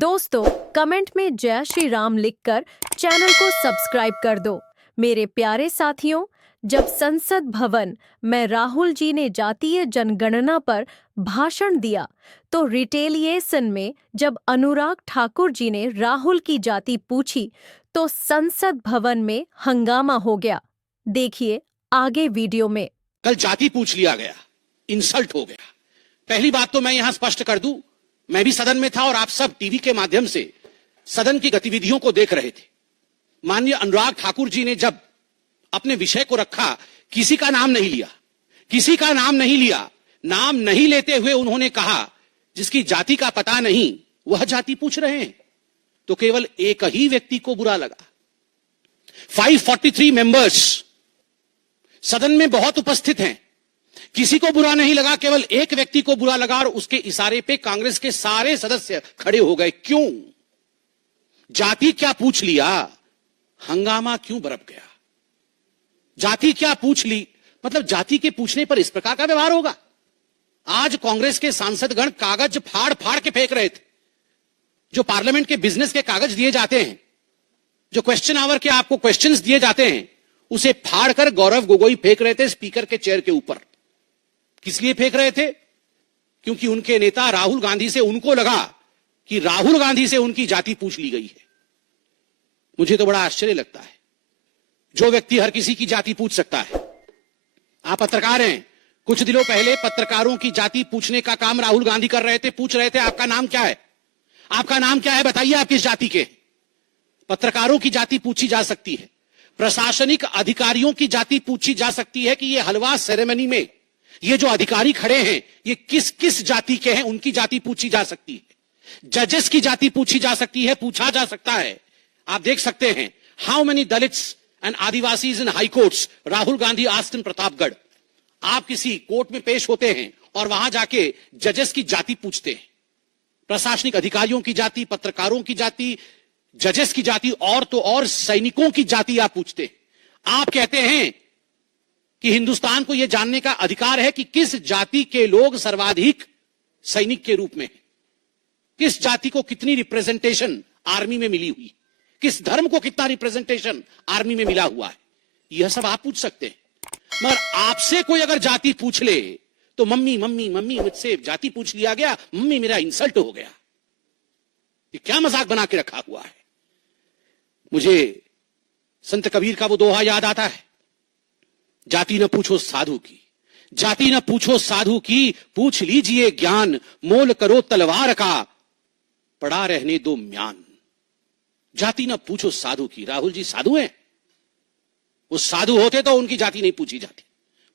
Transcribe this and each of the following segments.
दोस्तों, कमेंट में जय श्री राम लिखकर चैनल को सब्सक्राइब कर दो। मेरे प्यारे साथियों, जब संसद भवन में राहुल जी ने जातीय जनगणना पर भाषण दिया, तो रिटेलिएशन में जब अनुराग ठाकुर जी ने राहुल की जाति पूछी, तो संसद भवन में हंगामा हो गया। देखिए आगे वीडियो में। कल जाति पूछ लिया गया, इंसल्ट हो गया। पहली बात तो मैं यहां स्पष्ट कर दूं, मैं भी सदन में था और आप सब टीवी के माध्यम से सदन की गतिविधियों को देख रहे थे। माननीय अनुराग ठाकुर जी ने जब अपने विषय को रखा, किसी का नाम नहीं लिया, किसी का नाम नहीं लिया। नाम नहीं लेते हुए उन्होंने कहा जिसकी जाति का पता नहीं वह जाति पूछ रहे हैं। तो केवल एक ही व्यक्ति को बुरा लगा। 543 मेंबर्स सदन में बहुत उपस्थित हैं, किसी को बुरा नहीं लगा, केवल एक व्यक्ति को बुरा लगा और उसके इशारे पे कांग्रेस के सारे सदस्य खड़े हो गए। क्यों? जाति क्या पूछ लिया, हंगामा क्यों बरप गया? जाति क्या पूछ ली, मतलब जाति के पूछने पर इस प्रकार का व्यवहार होगा? आज कांग्रेस के सांसदगण कागज फाड़ फाड़ के फेंक रहे थे। जो पार्लियामेंट के बिजनेस के कागज दिए जाते हैं, जो क्वेश्चन आवर के आपको क्वेश्चंस दिए जाते हैं, उसे फाड़कर गौरव गोगोई फेंक रहे थे स्पीकर के चेयर के ऊपर। किस लिए फेंक रहे थे? क्योंकि उनके नेता राहुल गांधी से उनको लगा कि राहुल गांधी से उनकी जाति पूछ ली गई है। मुझे तो बड़ा आश्चर्य लगता है, जो व्यक्ति हर किसी की जाति पूछ सकता है। आप पत्रकार हैं, कुछ दिनों पहले पत्रकारों की जाति पूछने का काम राहुल गांधी कर रहे थे। पूछ रहे थे आपका नाम क्या है, आपका नाम क्या है, बताइए आप किस जाति के। पत्रकारों की जाति पूछी जा सकती है, प्रशासनिक अधिकारियों की जाति पूछी जा सकती है कि ये हलवा सेरेमनी में ये जो अधिकारी खड़े हैं ये किस किस जाति के हैं, उनकी जाति पूछी जा सकती है। जजेस की जाति पूछी जा सकती है, पूछा जा सकता है। आप देख सकते हैं, how many Dalits and Adivasis in high courts Rahul Gandhi asked in Pratapgarh. आप किसी कोर्ट में पेश होते हैं और वहां जाके जजेस की जाति पूछते हैं, प्रशासनिक अधिकारियों की जाति, पत्रकारों की जाति, जजेस की जाति, और तो और सैनिकों की जाति आप पूछते हैं। आप कहते हैं कि हिंदुस्तान को यह जानने का अधिकार है कि किस जाति के लोग सर्वाधिक सैनिक के रूप में हैं, किस जाति को कितनी रिप्रेजेंटेशन आर्मी में मिली हुई, किस धर्म को कितना रिप्रेजेंटेशन आर्मी में मिला हुआ है। यह सब आप पूछ सकते हैं। मगर आपसे कोई अगर जाति पूछ ले तो मम्मी मम्मी मम्मी, मुझसे जाति पूछ लिया गया, मम्मी मेरा इंसल्ट हो गया। ये क्या मजाक बना के रखा हुआ है? मुझे संत कबीर का वो दोहा याद आता है, जाति न पूछो साधु की, जाति न पूछो साधु की, पूछ लीजिए ज्ञान, मोल करो तलवार का, पड़ा रहने दो म्यान। जाति न पूछो साधु की। राहुल जी साधु हैं? वो साधु होते तो उनकी जाति नहीं पूछी जाती।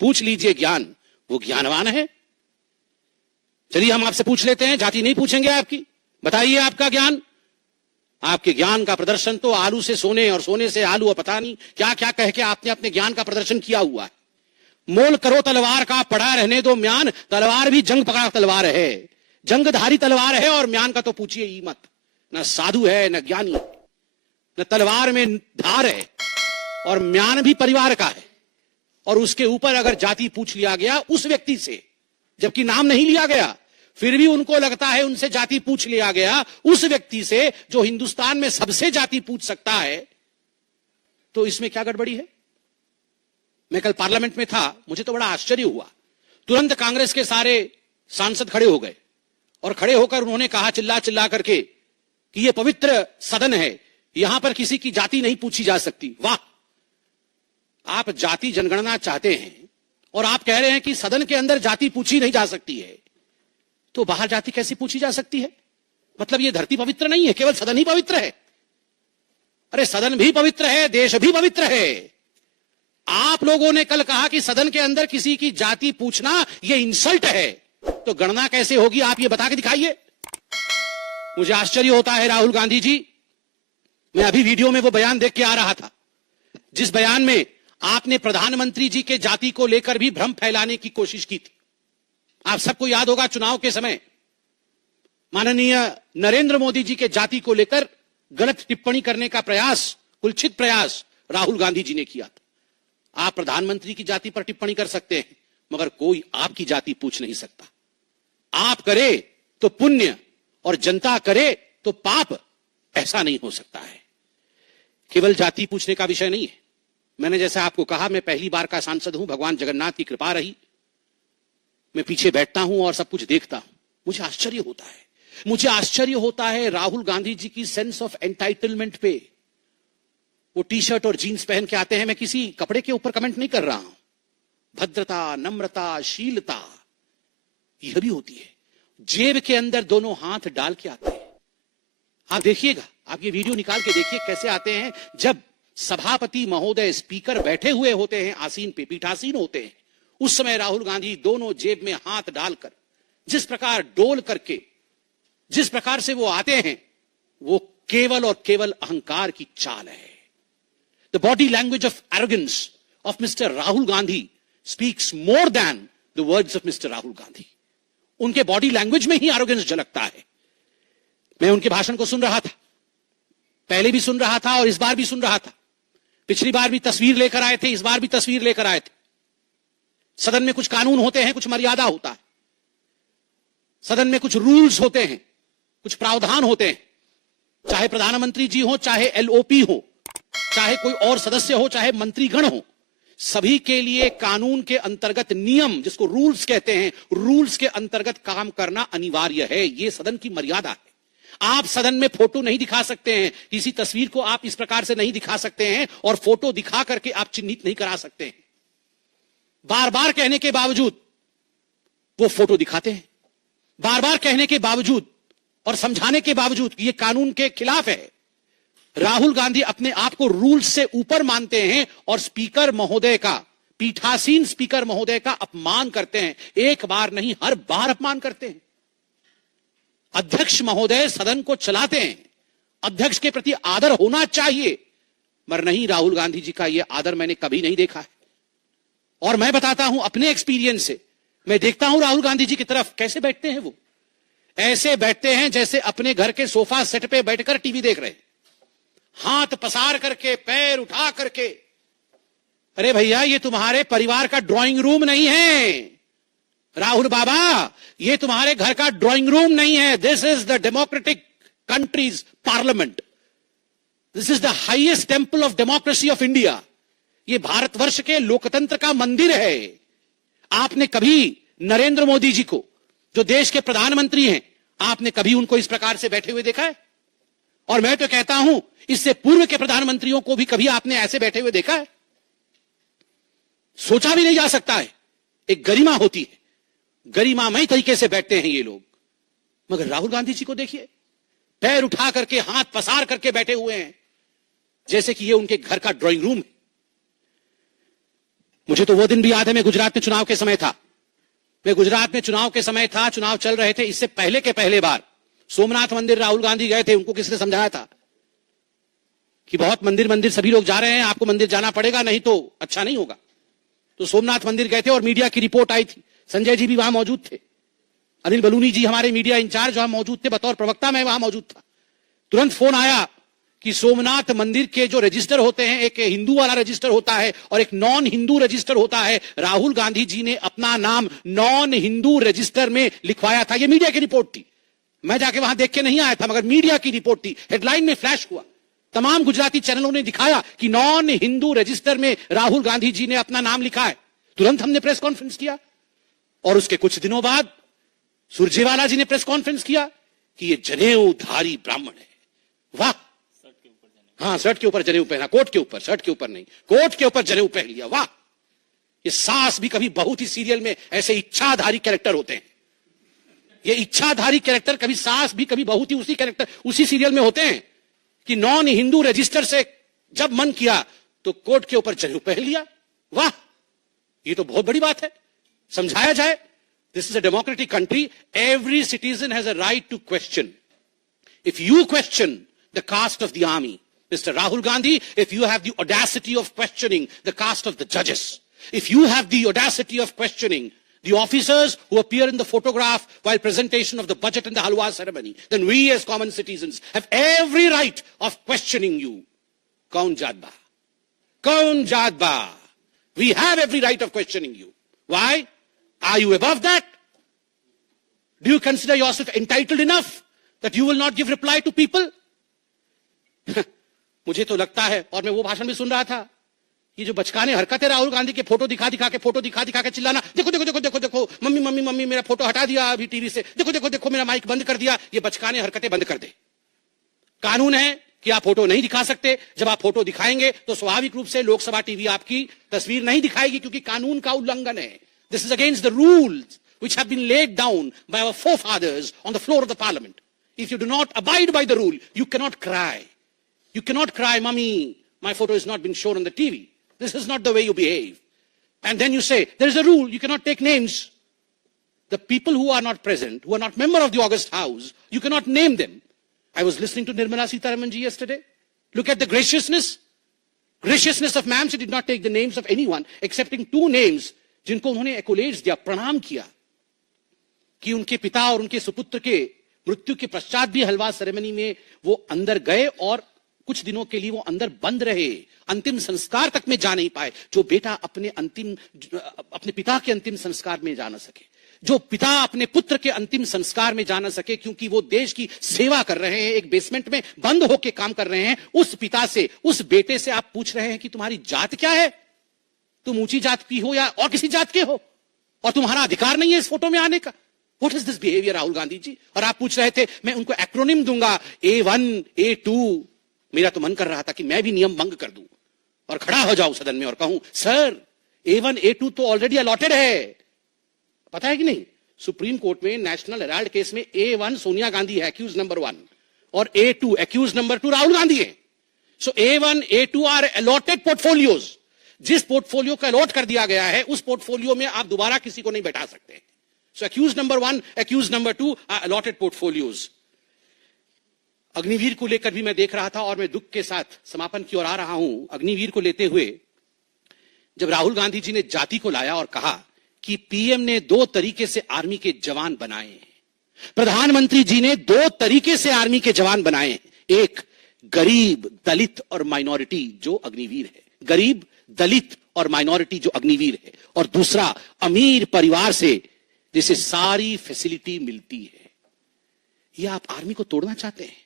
पूछ लीजिए ज्ञान, वो ज्ञानवान है। चलिए हम आपसे पूछ लेते हैं, जाति नहीं पूछेंगे आपकी, बताइए आपका ज्ञान। आपके ज्ञान का प्रदर्शन तो आलू से सोने और सोने से आलू, और पता नहीं क्या क्या कह के आपने अपने ज्ञान का प्रदर्शन किया हुआ है। मोल करो तलवार का, पड़ा रहने दो म्यान। तलवार भी जंग पकड़ा तलवार है, जंगधारी तलवार है, और म्यान का तो पूछिए ही मत। न साधु है, न ज्ञानी, न तलवार में धार है, और म्यान भी परिवार का है। और उसके ऊपर अगर जाति पूछ लिया गया उस व्यक्ति से, जबकि नाम नहीं लिया गया, फिर भी उनको लगता है उनसे जाति पूछ लिया गया उस व्यक्ति से जो हिंदुस्तान में सबसे जाति पूछ सकता है, तो इसमें क्या गड़बड़ी है? मैं कल पार्लियामेंट में था, मुझे तो बड़ा आश्चर्य हुआ। तुरंत कांग्रेस के सारे सांसद खड़े हो गए और खड़े होकर उन्होंने कहा चिल्ला चिल्ला करके कि यह पवित्र सदन है, यहां पर किसी की जाति नहीं पूछी जा सकती। वाह! आप जाति जनगणना चाहते हैं और आप कह रहे हैं कि सदन के अंदर जाति पूछी नहीं जा सकती है, तो बाहर जाति कैसी पूछी जा सकती है? मतलब ये धरती पवित्र नहीं है, केवल सदन ही पवित्र है? अरे सदन भी पवित्र है, देश भी पवित्र है। आप लोगों ने कल कहा कि सदन के अंदर किसी की जाति पूछना ये इंसल्ट है, तो गणना कैसे होगी आप ये बता के दिखाइए। मुझे आश्चर्य होता है राहुल गांधी जी। मैं अभी वीडियो में वो बयान देख के आ रहा था जिस बयान में आपने प्रधानमंत्री जी के जाति को लेकर भी भ्रम फैलाने की कोशिश की थी। आप सबको याद होगा चुनाव के समय माननीय नरेंद्र मोदी जी के जाति को लेकर गलत टिप्पणी करने का प्रयास, कुलक्षित प्रयास राहुल गांधी जी ने किया था। आप प्रधानमंत्री की जाति पर टिप्पणी कर सकते हैं, मगर कोई आपकी जाति पूछ नहीं सकता। आप करे तो पुण्य और जनता करे तो पाप ऐसा नहीं हो सकता है। केवल जाति पूछने का विषय नहीं है। मैंने जैसा आपको कहा, मैं पहली बार का सांसद हूं, भगवान जगन्नाथ की कृपा रही। मैं पीछे बैठता हूं और सब कुछ देखता हूं, मुझे आश्चर्य होता है। मुझे आश्चर्य होता है राहुल गांधी जी की सेंस ऑफ एंटाइटलमेंट पे। वो टी शर्ट और जीन्स पहन के आते हैं, मैं किसी कपड़े के ऊपर कमेंट नहीं कर रहा हूं। भद्रता, नम्रता, शीलता यह भी होती है। जेब के अंदर दोनों हाथ डाल के आते हैं। आप देखिएगा, आप ये वीडियो निकाल के देखिए कैसे आते हैं। जब सभापति महोदय, स्पीकर बैठे हुए होते हैं, आसीन पे पीठासीन होते हैं, उस समय राहुल गांधी दोनों जेब में हाथ डालकर जिस प्रकार डोल करके जिस प्रकार से वो आते हैं, वो केवल और केवल अहंकार की चाल है। The body language of arrogance of mister Rahul Gandhi speaks more than the words of mister Rahul Gandhi. उनके बॉडी लैंग्वेज में ही एरोगेंस झलकता है। मैं उनके भाषण को सुन रहा था, पहले भी सुन रहा था और इस बार भी सुन रहा था। पिछली बार भी तस्वीर लेकर आए थे, इस बार भी तस्वीर लेकर आए थे। सदन में कुछ कानून होते हैं, कुछ मर्यादा होता है। सदन में कुछ रूल्स होते हैं, कुछ प्रावधान होते हैं। चाहे प्रधानमंत्री जी हो, चाहे एलओपी हो, चाहे कोई और सदस्य हो, चाहे मंत्रीगण हो, सभी के लिए कानून के अंतर्गत नियम, जिसको रूल्स कहते हैं, रूल्स के अंतर्गत काम करना अनिवार्य है। यह सदन की मर्यादा है। आप सदन में फोटो नहीं दिखा सकते हैं, किसी तस्वीर को आप इस प्रकार से नहीं दिखा सकते हैं और फोटो दिखा करके आप चिन्हित नहीं करा सकते हैं। बार बार कहने के बावजूद वो फोटो दिखाते हैं, बार बार कहने के बावजूद और समझाने के बावजूद कि ये कानून के खिलाफ है। राहुल गांधी अपने आप को रूल्स से ऊपर मानते हैं और स्पीकर महोदय का, पीठासीन स्पीकर महोदय का अपमान करते हैं। एक बार नहीं, हर बार अपमान करते हैं। अध्यक्ष महोदय सदन को चलाते हैं, अध्यक्ष के प्रति आदर होना चाहिए, मगर नहीं, राहुल गांधी जी का यह आदर मैंने कभी नहीं देखा है। और मैं बताता हूं अपने एक्सपीरियंस से, मैं देखता हूं राहुल गांधी जी की तरफ कैसे बैठते हैं। वो ऐसे बैठते हैं जैसे अपने घर के सोफा सेट पे बैठकर टीवी देख रहे हैं, हाथ पसार करके, पैर उठा करके। अरे भैया, ये तुम्हारे परिवार का ड्राइंग रूम नहीं है राहुल बाबा, ये तुम्हारे घर का ड्राइंग रूम नहीं है। This is the democratic countries parliament, this is the highest temple of democracy of India. ये भारतवर्ष के लोकतंत्र का मंदिर है। आपने कभी नरेंद्र मोदी जी को, जो देश के प्रधानमंत्री हैं, आपने कभी उनको इस प्रकार से बैठे हुए देखा है? और मैं तो कहता हूं, इससे पूर्व के प्रधानमंत्रियों को भी कभी आपने ऐसे बैठे हुए देखा है? सोचा भी नहीं जा सकता है। एक गरिमा होती है, गरिमामय तरीके से बैठते हैं ये लोग। मगर राहुल गांधी जी को देखिए, पैर उठा करके, हाथ पसार करके बैठे हुए हैं, जैसे कि ये उनके घर का ड्राइंग रूम है। मुझे तो वो दिन भी याद है, मैं गुजरात में चुनाव के समय था। मैं गुजरात में चुनाव के समय था, चुनाव चल रहे थे। इससे पहले के पहले बार सोमनाथ मंदिर राहुल गांधी गए थे। उनको किसने समझाया था कि बहुत मंदिर सभी लोग जा रहे हैं, आपको मंदिर जाना पड़ेगा, नहीं तो अच्छा नहीं होगा। तो सोमनाथ मंदिर गए थे और मीडिया की रिपोर्ट आई थी। संजय जी भी वहां मौजूद थे, अनिल बलूनी जी हमारे मीडिया इंचार्ज वहां मौजूद थे, बतौर प्रवक्ता मैं वहां मौजूद था। तुरंत फोन आया कि सोमनाथ मंदिर के जो रजिस्टर होते हैं, एक हिंदू वाला रजिस्टर होता है और एक नॉन हिंदू रजिस्टर होता है। राहुल गांधी जी ने अपना नाम नॉन हिंदू रजिस्टर में लिखवाया था। यह मीडिया की रिपोर्ट थी, मैं जाके वहां देख के नहीं आया था, मगर मीडिया की रिपोर्ट थी। हेडलाइन में फ्लैश हुआ, तमाम गुजराती चैनलों ने दिखाया कि नॉन हिंदू रजिस्टर में राहुल गांधी जी ने अपना नाम लिखा है। तुरंत हमने प्रेस कॉन्फ्रेंस किया और उसके कुछ दिनों बाद सुरजेवाला जी ने प्रेस कॉन्फ्रेंस किया कि ये जनेऊधारी ब्राह्मण है। वाह, हाँ, शर्ट के ऊपर जनेऊ पहना, कोट के ऊपर, शर्ट के ऊपर नहीं, कोट के ऊपर जनेऊ पहन लिया। वाह, ये सास भी कभी बहू ही सीरियल में ऐसे इच्छाधारी कैरेक्टर होते हैं। ये इच्छाधारी कैरेक्टर कभी सास भी कभी बहू थी, उसी कैरेक्टर उसी सीरियल में होते हैं कि नॉन हिंदू रजिस्टर से जब मन किया तो कोट के ऊपर जनेऊ पहन लिया। वाह, ये तो बहुत बड़ी बात है, समझाया जाए। This is a democratic country, every citizen has a right to question. If you question the cost of the army, Mr. Rahul Gandhi, if you have the audacity of questioning the caste of the judges, if you have the audacity of questioning the officers who appear in the photograph while presentation of the budget and the halwa ceremony, then we as common citizens have every right of questioning you. Kaun jaat ba? Kaun jaat ba? We have every right of questioning you. Why? Are you above that? Do you consider yourself entitled enough that you will not give reply to people? मुझे तो लगता है, और मैं वो भाषण भी सुन रहा था, ये जो बचकाने हरकत है राहुल गांधी के, फोटो दिखा दिखा के चिल्लाना, देखो देखो देखो देखो देखो, मम्मी मम्मी मम्मी मेरा फोटो हटा दिया अभी टीवी से, देखो देखो देखो मेरा माइक बंद कर दिया, ये बचकाने हरकतें बंद कर दे। कानून है कि आप फोटो नहीं दिखा सकते। जब आप फोटो दिखाएंगे तो स्वाभाविक रूप से लोकसभा टीवी आपकी तस्वीर नहीं दिखाएगी, क्योंकि कानून का उल्लंघन है। This is against the rules which have been laid down by our forefathers on the floor of the parliament. If you do not abide by the rule, you cannot cry. You cannot cry, "Mummy, my photo is not being shown on the TV." This is not the way you behave. And then you say, there is a rule, you cannot take names. The people who are not present, who are not member of the August House, you cannot name them. I was listening to Nirmala Sitharaman ji yesterday. Look at the graciousness. Graciousness of ma'am. She did not take the names of anyone, excepting 2 names, जिनको उन्होंने accolades दिया, प्रणाम किया, कि उनके पिता और उनके सुपुत्र के मृत्यु के पश्चात भी हलवा सेरेमनी में वो अंदर गए और कुछ दिनों के लिए वो अंदर बंद रहे, अंतिम संस्कार तक में जा नहीं पाए। जो बेटा अपने पिता के अंतिम संस्कार में जा न सके, जो पिता अपने पुत्र के अंतिम संस्कार में जा न सके, क्योंकि वो देश की सेवा कर रहे हैं, एक बेसमेंट में बंद होकर काम कर रहे हैं, उस पिता से, उस बेटे से आप पूछ रहे हैं कि तुम्हारी जात क्या है, तुम ऊंची जात की हो या और किसी जात के हो, और तुम्हारा अधिकार नहीं है इस फोटो में आने का। What is this behavior, Rahul Gandhi ji? और आप पूछ रहे थे मैं उनको एक्रोनिम दूंगा, A1, A2। मेरा तो मन कर रहा था कि मैं भी नियम भंग कर दूं और खड़ा हो जाऊं सदन में और कहूं, सर A1, A2 तो ऑलरेडी अलॉटेड है। पता है कि नहीं, सुप्रीम कोर्ट में नेशनल हेराल्ड केस में A1 सोनिया गांधी है, एक्यूज नंबर 1, और A2 accused number 2 Rahul Gandhi है। So A1, A2 are allotted portfolios. जिस पोर्टफोलियो का अलॉट कर दिया गया है, उस पोर्टफोलियो में आप दोबारा किसी को नहीं बैठा सकते। So accused number 1, accused number 2 are allotted portfolios. Agniveer को लेकर भी मैं देख रहा था, और मैं दुख के साथ समापन की ओर आ रहा हूं। अग्निवीर को लेते हुए जब राहुल गांधी जी ने जाति को लाया और कहा कि पीएम ने 2 तरीके से आर्मी के जवान बनाए, प्रधानमंत्री जी ने 2 तरीके से आर्मी के जवान बनाए, एक गरीब, दलित और माइनॉरिटी जो अग्निवीर है, गरीब, दलित और माइनॉरिटी जो अग्निवीर है, और दूसरा अमीर परिवार से जिसे सारी फैसिलिटी मिलती है। ये आप आर्मी को तोड़ना चाहते हैं?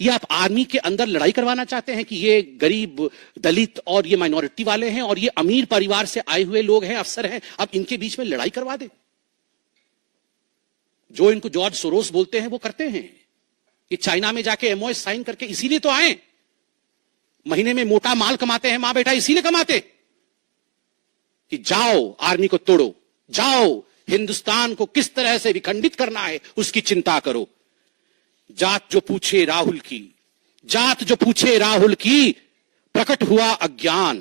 ये आप आर्मी के अंदर लड़ाई करवाना चाहते हैं कि ये गरीब, दलित और ये माइनॉरिटी वाले हैं और ये अमीर परिवार से आए हुए लोग हैं, अफसर हैं, अब इनके बीच में लड़ाई करवा दे? जो इनको जॉर्ज सोरोस बोलते हैं वो करते हैं। ये चाइना में जाके MOS साइन करके इसीलिए तो आए, महीने में मोटा माल कमाते हैं मां बेटा, इसीलिए कमाते कि जाओ आर्मी को तोड़ो, जाओ हिंदुस्तान को किस तरह से विखंडित करना है उसकी चिंता करो। जात जो पूछे राहुल की, जात जो पूछे राहुल की, प्रकट हुआ अज्ञान,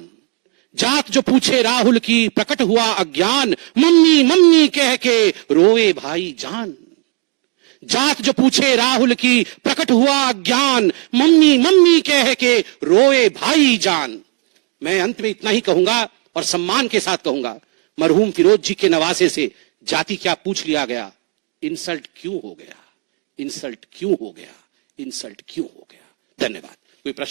जात जो पूछे राहुल की, प्रकट हुआ अज्ञान, मम्मी मम्मी कह के रोए भाई जान। जात जो पूछे राहुल की, प्रकट हुआ अज्ञान, मम्मी मम्मी कह के रोए भाई जान। मैं अंत में इतना ही कहूंगा और सम्मान के साथ कहूंगा, मरहूम फिरोज जी के नवासे से जाति क्या पूछ लिया गया, इंसल्ट क्यों हो गया, इंसल्ट क्यों हो गया, इंसल्ट क्यों हो गया। धन्यवाद। कोई प्रश्न?